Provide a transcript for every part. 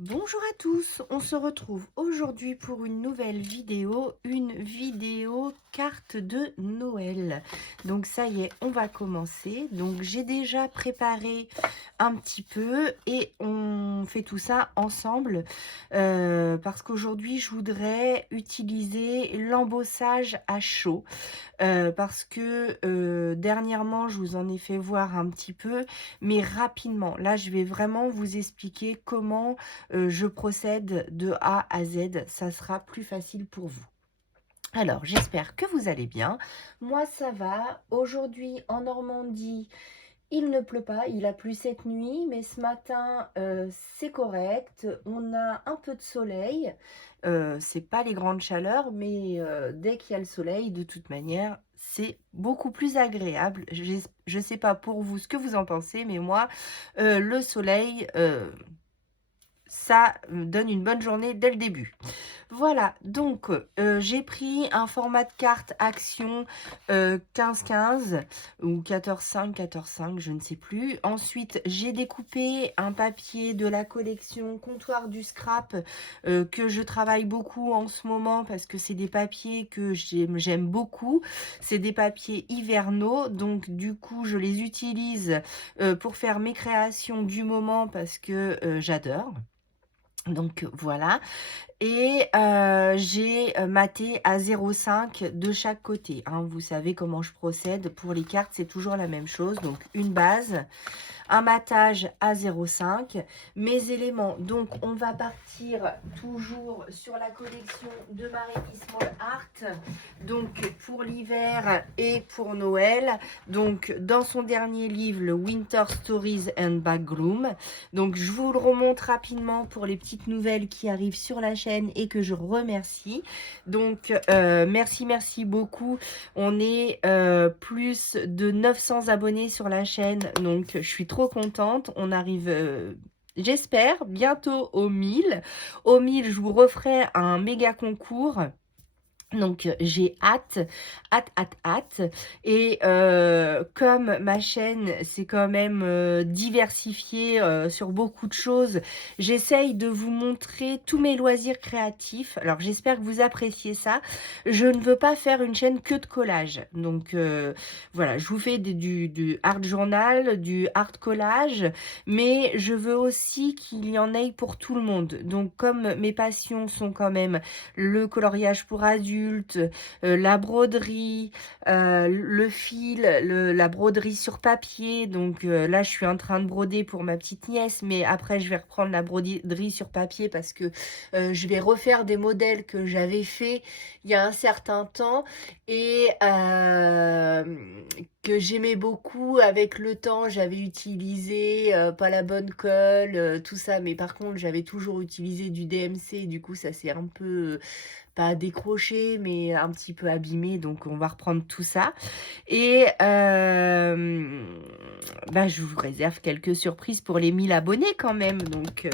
Bonjour à tous, on se retrouve aujourd'hui pour une vidéo carte de Noël. Donc ça y est, on va commencer. Donc j'ai déjà préparé un petit peu et on fait tout ça ensemble parce qu'aujourd'hui je voudrais utiliser l'embossage à chaud. Parce que, dernièrement, je vous en ai fait voir un petit peu, mais rapidement. Là, je vais vraiment vous expliquer comment, je procède de A à Z. Ça sera plus facile pour vous. Alors, j'espère que vous allez bien. Moi, ça va. Aujourd'hui, en Normandie, il ne pleut pas. Il a plu cette nuit, mais ce matin, c'est correct. On a un peu de soleil. C'est pas les grandes chaleurs, mais dès qu'il y a le soleil, de toute manière, c'est beaucoup plus agréable. Je sais pas pour vous ce que vous en pensez, mais moi, le soleil, ça me donne une bonne journée dès le début. Voilà, donc j'ai pris un format de carte action 15-15 ou 14-5, 14-5, je ne sais plus. Ensuite, j'ai découpé un papier de la collection Comptoir du Scrap que je travaille beaucoup en ce moment parce que c'est des papiers que j'aime beaucoup. C'est des papiers hivernaux, donc du coup, je les utilise pour faire mes créations du moment parce que j'adore. Donc voilà. Et j'ai maté à 0,5 de chaque côté, hein. Vous savez comment je procède. Pour les cartes, c'est toujours la même chose. Donc une base, un matage à 0,5. Mes éléments, donc on va partir toujours sur la collection de Marie Small Art. Donc pour l'hiver et pour Noël. Donc dans son dernier livre, le Winter Stories and Backroom. Donc je vous le remonte rapidement pour les petites nouvelles qui arrivent sur la chaîne et que je remercie. Donc merci beaucoup. On est plus de 900 abonnés sur la chaîne, donc je suis trop contente. On arrive j'espère bientôt aux 1000. Aux 1000, je vous referai un méga concours. Donc j'ai hâte. Et comme ma chaîne c'est quand même diversifiée sur beaucoup de choses, j'essaye de vous montrer tous mes loisirs créatifs. Alors j'espère que vous appréciez ça. Je ne veux pas faire une chaîne que de collage. Donc voilà, je vous fais du art journal, du art collage, mais je veux aussi qu'il y en ait pour tout le monde. Donc comme mes passions sont quand même le coloriage pour adultes, la broderie, le fil, la broderie sur papier. Donc là, je suis en train de broder pour ma petite nièce, mais après, je vais reprendre la broderie sur papier parce que je vais refaire des modèles que j'avais fait il y a un certain temps et que j'aimais beaucoup. Avec le temps, j'avais utilisé pas la bonne colle, tout ça, mais par contre, j'avais toujours utilisé du DMC. Du coup, ça s'est un peu pas décroché, mais un petit peu abîmé. Donc, on va reprendre tout ça. Et bah, je vous réserve quelques surprises pour les 1000 abonnés quand même. Donc,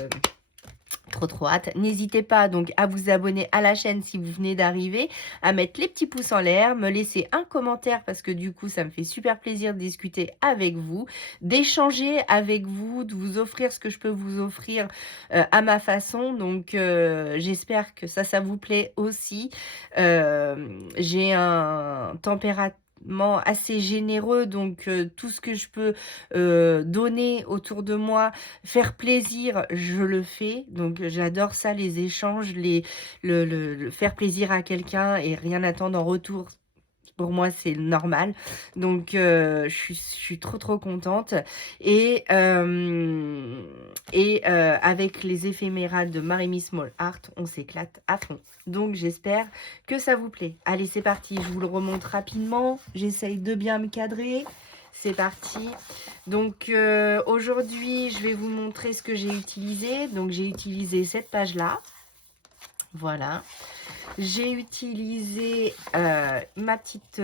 trop hâte. N'hésitez pas donc à vous abonner à la chaîne si vous venez d'arriver, à mettre les petits pouces en l'air, me laisser un commentaire parce que du coup ça me fait super plaisir de discuter avec vous, d'échanger avec vous, de vous offrir ce que je peux vous offrir à ma façon. Donc j'espère que ça vous plaît aussi. J'ai un température assez généreux, donc tout ce que je peux donner autour de moi, faire plaisir, je le fais. Donc j'adore ça, les échanges, le faire plaisir à quelqu'un et rien attendre en retour. Pour moi, c'est normal. Donc, je suis trop contente. Et, avec les éphémérales de Marie Small Art, on s'éclate à fond. Donc, j'espère que ça vous plaît. Allez, c'est parti. Je vous le remonte rapidement. J'essaye de bien me cadrer. C'est parti. Donc, aujourd'hui, je vais vous montrer ce que j'ai utilisé. Donc, j'ai utilisé cette page-là. Voilà. J'ai utilisé ma petite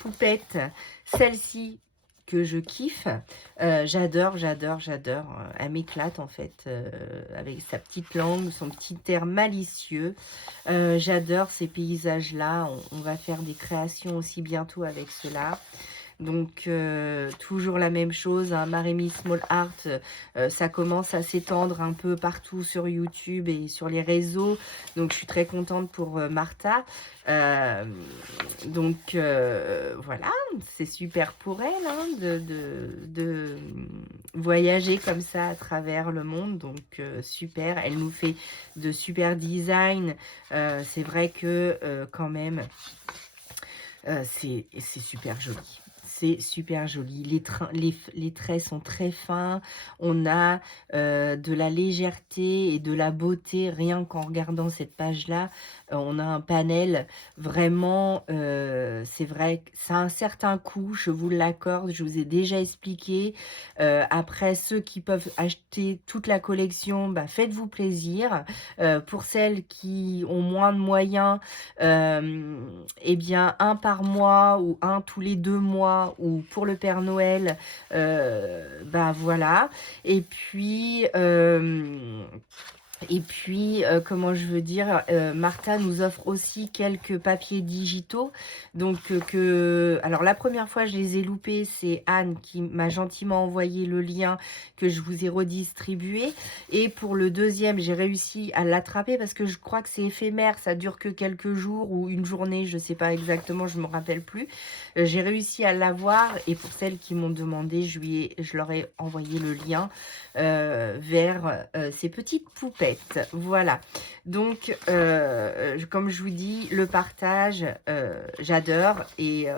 poupette, celle-ci que je kiffe. J'adore. Elle m'éclate en fait, avec sa petite langue, son petit air malicieux. J'adore ces paysages-là. On va faire des créations aussi bientôt avec cela. Donc, toujours la même chose, hein, Maremi Small Art, ça commence à s'étendre un peu partout sur YouTube et sur les réseaux. Donc, je suis très contente pour Martha. Donc, voilà, c'est super pour elle hein, de voyager comme ça à travers le monde. Donc, super. Elle nous fait de super designs. C'est vrai que quand même, c'est super joli. C'est super joli. Les traits sont très fins. On a de la légèreté et de la beauté rien qu'en regardant cette page-là. On a un panel vraiment, c'est vrai que ça a un certain coût, je vous l'accorde, je vous ai déjà expliqué. Après, ceux qui peuvent acheter toute la collection, bah, faites-vous plaisir. Pour celles qui ont moins de moyens, eh bien, un par mois ou un tous les 2 mois ou pour le Père Noël, bah voilà. Et puis, comment je veux dire, Martha nous offre aussi quelques papiers digitaux. Donc, alors la première fois, je les ai loupés. C'est Anne qui m'a gentiment envoyé le lien que je vous ai redistribué. Et pour le deuxième, j'ai réussi à l'attraper parce que je crois que c'est éphémère. Ça dure que quelques jours ou une journée. Je ne sais pas exactement, je ne me rappelle plus. J'ai réussi à l'avoir. Et pour celles qui m'ont demandé, je leur ai envoyé le lien vers ces petites poupettes. Voilà. Donc, comme je vous dis, le partage, j'adore. Et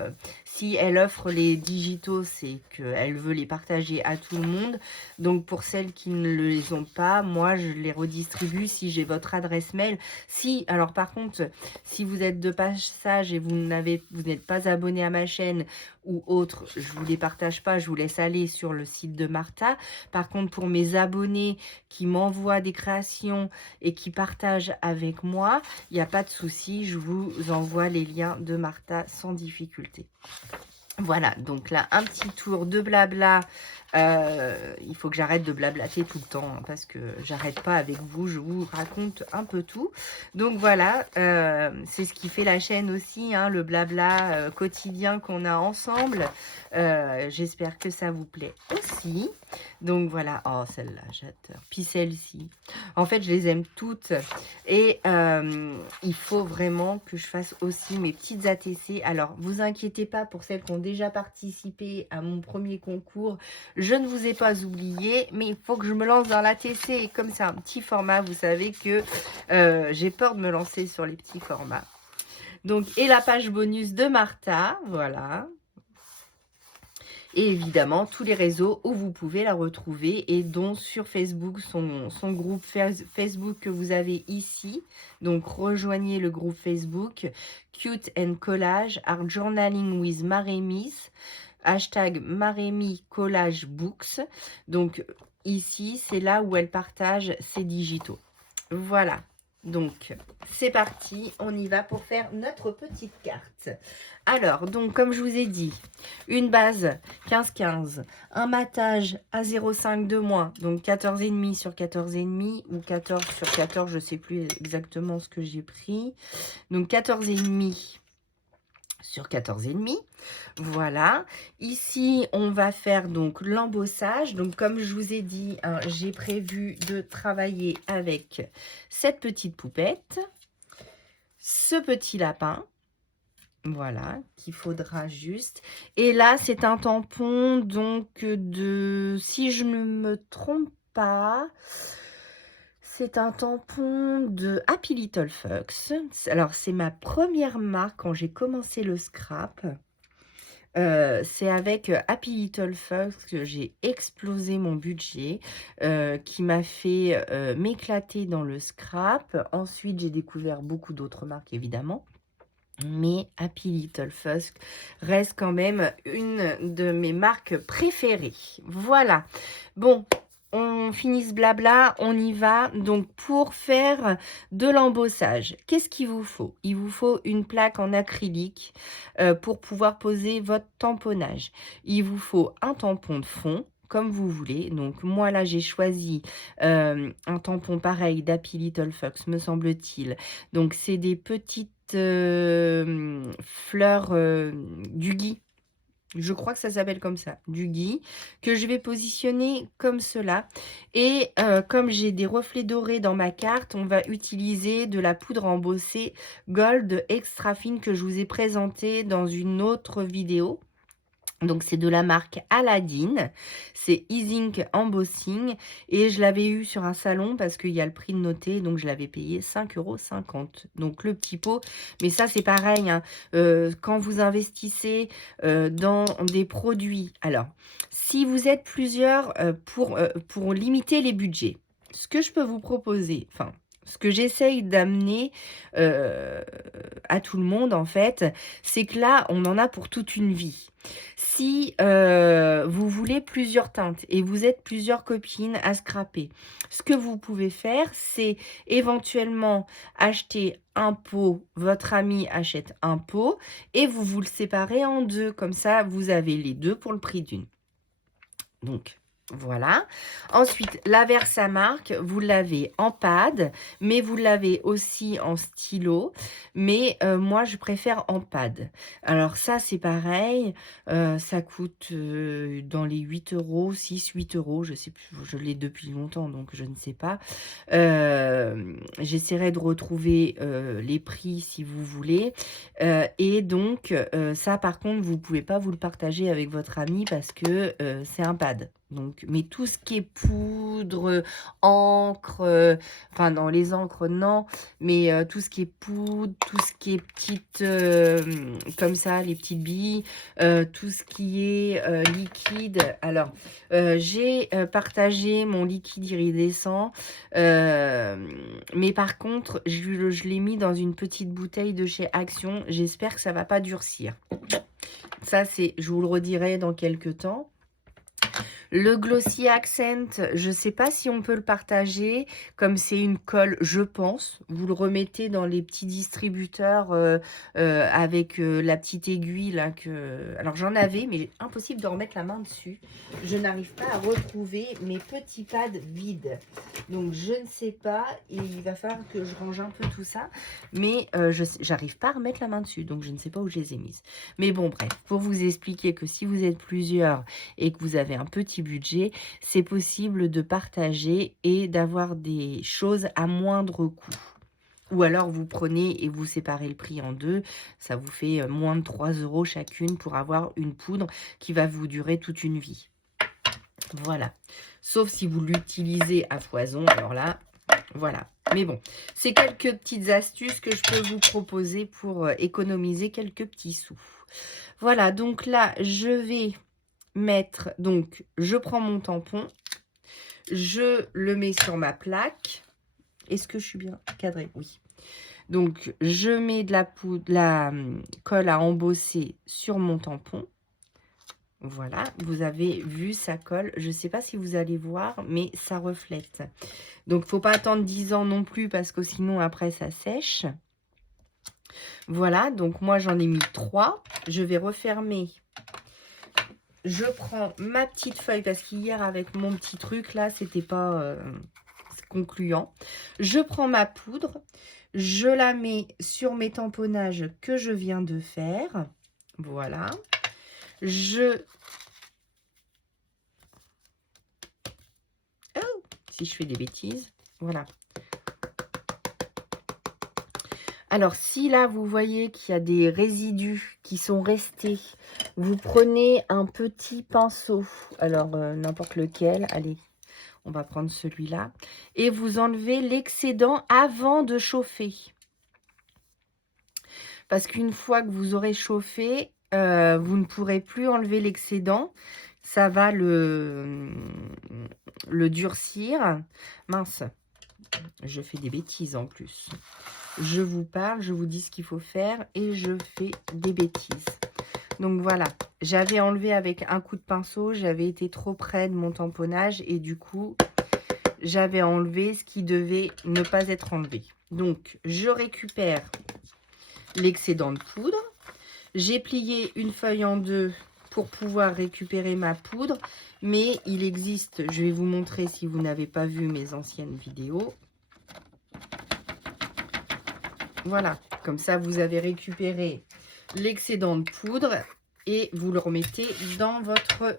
si elle offre les digitaux, c'est qu'elle veut les partager à tout le monde. Donc, pour celles qui ne les ont pas, moi, je les redistribue si j'ai votre adresse mail. Si, alors par contre, si vous êtes de passage et vous n'êtes pas abonné à ma chaîne ou autre, je vous les partage pas, je vous laisse aller sur le site de Martha. Par contre, pour mes abonnés qui m'envoient des créations et qui partagent avec moi, il n'y a pas de souci, je vous envoie les liens de Martha sans difficulté. Voilà, donc là, un petit tour de blabla. Il faut que j'arrête de blablater tout le temps, hein, parce que j'arrête pas avec vous, je vous raconte un peu tout. Donc voilà, c'est ce qui fait la chaîne aussi, hein, le blabla quotidien qu'on a ensemble. J'espère que ça vous plaît aussi. Donc voilà, oh celle-là, j'adore. Puis celle-ci. En fait, je les aime toutes. Et il faut vraiment que je fasse aussi mes petites ATC. Alors, vous inquiétez pas pour celles qui ont déjà participé à mon premier concours. Je ne vous ai pas oublié, mais il faut que je me lance dans l'ATC. Et comme c'est un petit format, vous savez que j'ai peur de me lancer sur les petits formats. Donc, et la page bonus de Martha, voilà. Et évidemment, tous les réseaux où vous pouvez la retrouver et dont sur Facebook, son groupe Facebook que vous avez ici. Donc, rejoignez le groupe Facebook Cute and Collage Art Journaling with Maremi, hashtag Maremi Collage Books. Donc, ici, c'est là où elle partage ses digitaux. Voilà. Donc, c'est parti, on y va pour faire notre petite carte. Alors, donc, comme je vous ai dit, une base 15-15, un matage à 0,5 de moins, donc 14,5 sur 14,5 ou 14 sur 14, je ne sais plus exactement ce que j'ai pris. Donc, 14,5 sur 14,5. Voilà. Ici, on va faire donc l'embossage. Donc, comme je vous ai dit, hein, j'ai prévu de travailler avec cette petite poupette, ce petit lapin. Voilà, qu'il faudra juste. Et là, c'est un tampon, donc, si je ne me trompe pas, c'est un tampon de Happy Little Fox. Alors, c'est ma première marque quand j'ai commencé le scrap. C'est avec Happy Little Fox que j'ai explosé mon budget, qui m'a fait m'éclater dans le scrap. Ensuite, j'ai découvert beaucoup d'autres marques, évidemment. Mais Happy Little Fox reste quand même une de mes marques préférées. Voilà. Bon, on finit ce blabla, on y va. Donc, pour faire de l'embossage, qu'est-ce qu'il vous faut? Il vous faut une plaque en acrylique pour pouvoir poser votre tamponnage. Il vous faut un tampon de fond, comme vous voulez. Donc, moi, là, j'ai choisi un tampon pareil d'Happy Little Fox, me semble-t-il. Donc, c'est des petites fleurs du gui. Je crois que ça s'appelle comme ça, du gui, que je vais positionner comme cela. Et comme j'ai des reflets dorés dans ma carte, on va utiliser de la poudre embossée Gold Extra Fine que je vous ai présentée dans une autre vidéo. Donc, c'est de la marque Aladdin, c'est E-Zinc Embossing et je l'avais eu sur un salon parce qu'il y a le prix de noté, donc je l'avais payé 5,50 €. Donc, le petit pot, mais ça, c'est pareil, hein, quand vous investissez dans des produits. Alors, si vous êtes plusieurs pour limiter les budgets, ce que je peux vous proposer, enfin, ce que j'essaye d'amener à tout le monde, en fait, c'est que là, on en a pour toute une vie. Si vous voulez plusieurs teintes et vous êtes plusieurs copines à scraper, ce que vous pouvez faire, c'est éventuellement acheter un pot, votre ami achète un pot et vous le séparez en deux. Comme ça, vous avez les deux pour le prix d'une. Donc, voilà. Ensuite, la Versamark, vous l'avez en pad, mais vous l'avez aussi en stylo. Mais moi, je préfère en pad. Alors ça, c'est pareil. Ça coûte dans les 8 €, 6, 8 €. Je sais plus, je l'ai depuis longtemps, donc je ne sais pas. J'essaierai de retrouver les prix si vous voulez. Et donc, ça, par contre, vous ne pouvez pas vous le partager avec votre ami parce que c'est un pad. Donc, mais tout ce qui est poudre, encre, enfin dans les encres non, mais tout ce qui est poudre, tout ce qui est petites, comme ça, les petites billes, tout ce qui est liquide. Alors, j'ai partagé mon liquide iridescent, mais par contre, je l'ai mis dans une petite bouteille de chez Action. J'espère que ça va pas durcir. Ça, je vous le redirai dans quelques temps. Le Glossy Accent, je ne sais pas si on peut le partager, comme c'est une colle, je pense. Vous le remettez dans les petits distributeurs avec la petite aiguille là. Alors j'en avais, mais impossible de remettre la main dessus. Je n'arrive pas à retrouver mes petits pads vides. Donc je ne sais pas, il va falloir que je range un peu tout ça. Mais j'arrive pas à remettre la main dessus, donc je ne sais pas où je les ai mises. Mais bon, bref, pour vous expliquer que si vous êtes plusieurs et que vous avez un petit budget, c'est possible de partager et d'avoir des choses à moindre coût. Ou alors vous prenez et vous séparez le prix en deux, ça vous fait moins de 3 € chacune pour avoir une poudre qui va vous durer toute une vie. Voilà. Sauf si vous l'utilisez à foison, alors là, voilà. Mais bon, c'est quelques petites astuces que je peux vous proposer pour économiser quelques petits sous. Voilà, donc là, je vais mettre, donc je prends mon tampon, je le mets sur ma plaque. Est-ce que je suis bien cadrée? Oui. Donc je mets de la poudre, la colle à embosser sur mon tampon. Voilà, vous avez vu, ça colle. Je ne sais pas si vous allez voir, mais ça reflète. Donc, il ne faut pas attendre 10 ans non plus parce que sinon, après, ça sèche. Voilà, donc moi, j'en ai mis 3. Je vais refermer. Je prends ma petite feuille parce qu'hier, avec mon petit truc, là, c'était pas concluant. Je prends ma poudre. Je la mets sur mes tamponnages que je viens de faire. Voilà. Oh, si je fais des bêtises, voilà. Alors, si là, vous voyez qu'il y a des résidus qui sont restés, vous prenez un petit pinceau, alors n'importe lequel, allez, on va prendre celui-là, et vous enlevez l'excédent avant de chauffer. Parce qu'une fois que vous aurez chauffé, vous ne pourrez plus enlever l'excédent. Ça va le durcir. Mince, je fais des bêtises en plus. Je vous parle, je vous dis ce qu'il faut faire et je fais des bêtises. Donc voilà, j'avais enlevé avec un coup de pinceau, j'avais été trop près de mon tamponnage et du coup, j'avais enlevé ce qui devait ne pas être enlevé. Donc, je récupère l'excédent de poudre. J'ai plié une feuille en deux pour pouvoir récupérer ma poudre. Mais il existe, je vais vous montrer si vous n'avez pas vu mes anciennes vidéos. Voilà, comme ça vous avez récupéré l'excédent de poudre. et vous le remettez dans votre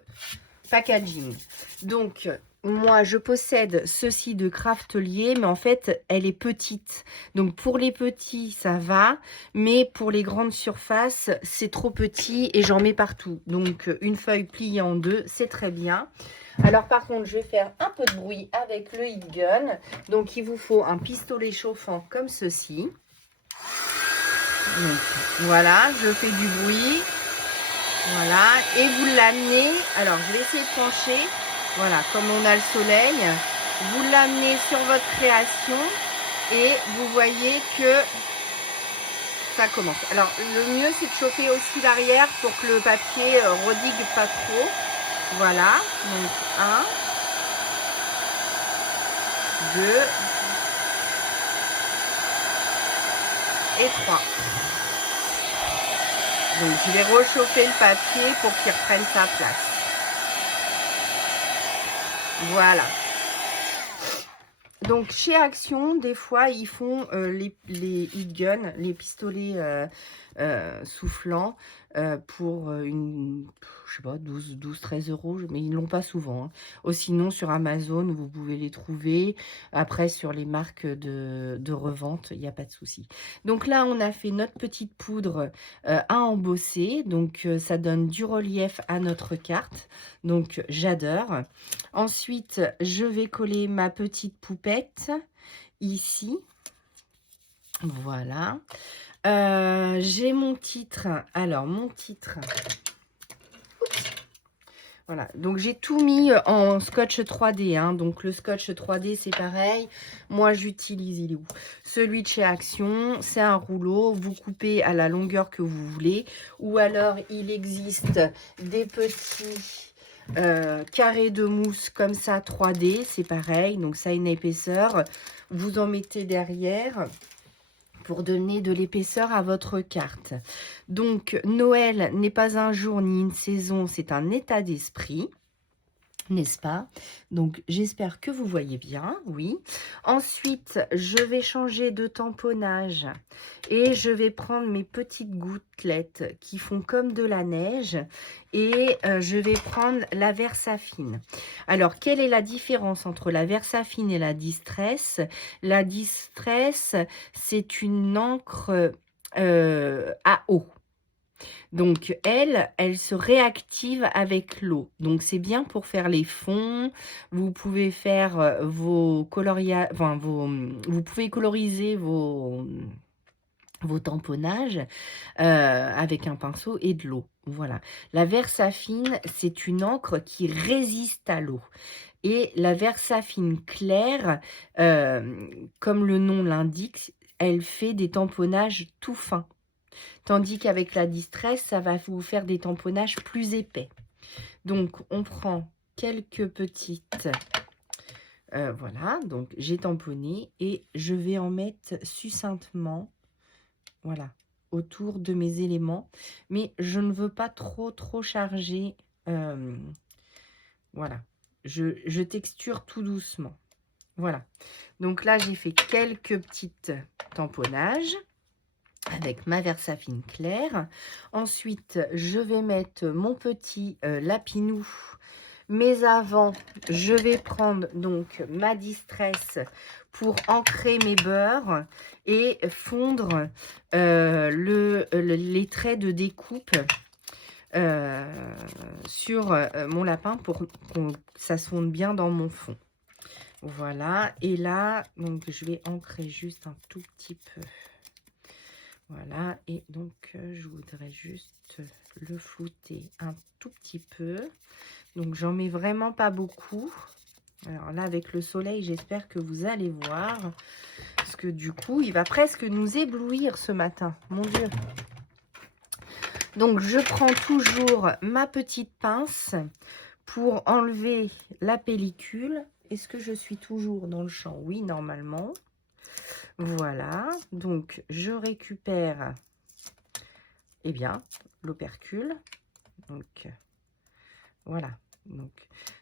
packaging. Donc, moi, je possède ceci de Craftelier, mais en fait, elle est petite. Donc, pour les petits, ça va, mais pour les grandes surfaces, c'est trop petit et j'en mets partout. Donc, une feuille pliée en deux, c'est très bien. Alors, par contre, je vais faire un peu de bruit avec le heat gun. Donc, il vous faut un pistolet chauffant comme ceci. Donc, voilà, je fais du bruit. Voilà, et vous l'amenez. Alors, je vais essayer de pencher. Voilà, comme on a le soleil, vous l'amenez sur votre création et vous voyez que ça commence. Alors, le mieux, c'est de chauffer aussi l'arrière pour que le papier redigue pas trop. Voilà, donc 1, 2 et 3. Donc, je vais réchauffer le papier pour qu'il reprenne sa place. Voilà. Donc, chez Action, des fois, ils font les heat guns, les pistolets soufflants pour je sais pas, 12-13 euros. Mais ils ne l'ont pas souvent. Hein. Ou sinon, sur Amazon, vous pouvez les trouver. Après, sur les marques de revente, il n'y a pas de souci. Donc là, on a fait notre petite poudre à embosser. Donc, ça donne du relief à notre carte. Donc, j'adore. Ensuite, je vais coller ma petite poupette ici. Voilà. J'ai mon titre. Alors, mon titre. Voilà, donc j'ai tout mis en scotch 3D. Hein. Donc le scotch 3D, c'est pareil. Moi, j'utilise, il est où? Celui de chez Action. C'est un rouleau. Vous coupez à la longueur que vous voulez. Ou alors, il existe des petits carrés de mousse comme ça 3D. C'est pareil. Donc ça a une épaisseur. Vous en mettez derrière pour donner de l'épaisseur à votre carte. Donc, Noël n'est pas un jour ni une saison, c'est un état d'esprit, n'est-ce pas? Donc, j'espère que vous voyez bien, oui. Ensuite, je vais changer de tamponnage et je vais prendre mes petites gouttelettes qui font comme de la neige et je vais prendre la Versafine. Alors, quelle est la différence entre la Versafine et la Distress? La Distress, c'est une encre à eau. Donc, elle se réactive avec l'eau. Donc, c'est bien pour faire les fonds. Vous pouvez faire vos coloriages, enfin, vous pouvez coloriser vos tamponnages avec un pinceau et de l'eau. Voilà. La Versafine, c'est une encre qui résiste à l'eau. Et la Versafine claire, comme le nom l'indique, elle fait des tamponnages tout fins. Tandis qu'avec la Distress, ça va vous faire des tamponnages plus épais. Donc, on prend quelques petites... voilà, donc j'ai tamponné et je vais en mettre succinctement, voilà, autour de mes éléments. Mais je ne veux pas trop charger. Voilà, je texture tout doucement. Voilà, donc là, j'ai fait quelques petites tamponnages avec ma Versafine claire. Ensuite, je vais mettre mon petit lapinou. Mais avant, je vais prendre donc ma Distress pour ancrer mes beurres et fondre les traits de découpe sur mon lapin pour que ça se fonde bien dans mon fond. Voilà, et là, donc je vais ancrer juste un tout petit peu. Voilà, et donc je voudrais juste le flouter un tout petit peu. Donc j'en mets vraiment pas beaucoup. Alors là, avec le soleil, j'espère que vous allez voir. Parce que du coup, il va presque nous éblouir ce matin. Mon Dieu. Donc je prends toujours ma petite pince pour enlever la pellicule. Est-ce que je suis toujours dans le champ? Oui, normalement. Voilà, donc je récupère, eh bien, l'opercule. Donc, voilà. Donc,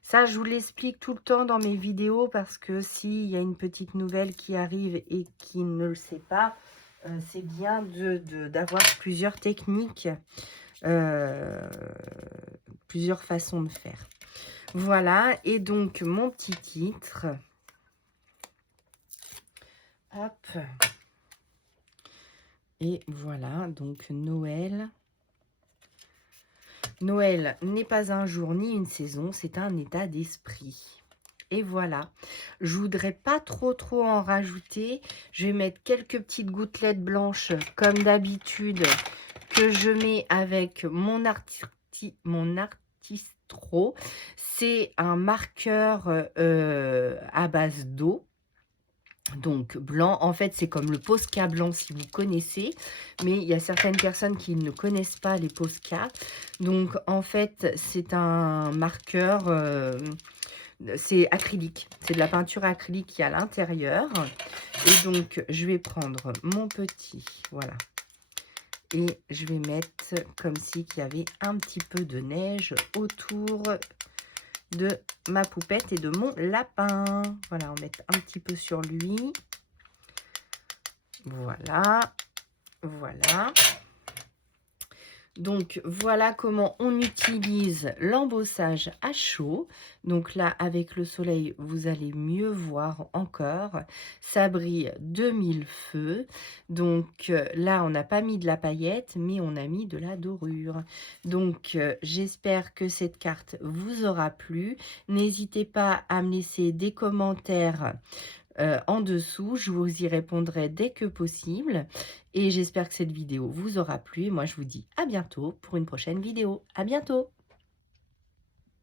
ça, je vous l'explique tout le temps dans mes vidéos parce que s'il y a une petite nouvelle qui arrive et qui ne le sait pas, c'est bien d'avoir plusieurs techniques Plusieurs façons de faire. Voilà, et donc mon petit titre. Hop. Et voilà, donc Noël. Noël n'est pas un jour ni une saison, c'est un état d'esprit. Et voilà, je voudrais pas trop en rajouter. Je vais mettre quelques petites gouttelettes blanches comme d'habitude que je mets avec mon Artistro. C'est un marqueur à base d'eau. Donc blanc, en fait c'est comme le Posca blanc si vous connaissez, mais il y a certaines personnes qui ne connaissent pas les Posca. Donc en fait c'est un marqueur, c'est acrylique, c'est de la peinture acrylique qui est à l'intérieur. Et donc je vais prendre mon petit, voilà, et je vais mettre comme si qu'il y avait un petit peu de neige autour de ma poupette et de mon lapin. Voilà, on va mettre un petit peu sur lui. Voilà, voilà. Donc, voilà comment on utilise l'embossage à chaud. Donc là, avec le soleil, vous allez mieux voir encore. Ça brille de mille feux. Donc là, on n'a pas mis de la paillette, mais on a mis de la dorure. Donc, j'espère que cette carte vous aura plu. N'hésitez pas à me laisser des commentaires en dessous, je vous y répondrai dès que possible. Et j'espère que cette vidéo vous aura plu. Et moi, je vous dis à bientôt pour une prochaine vidéo. À bientôt!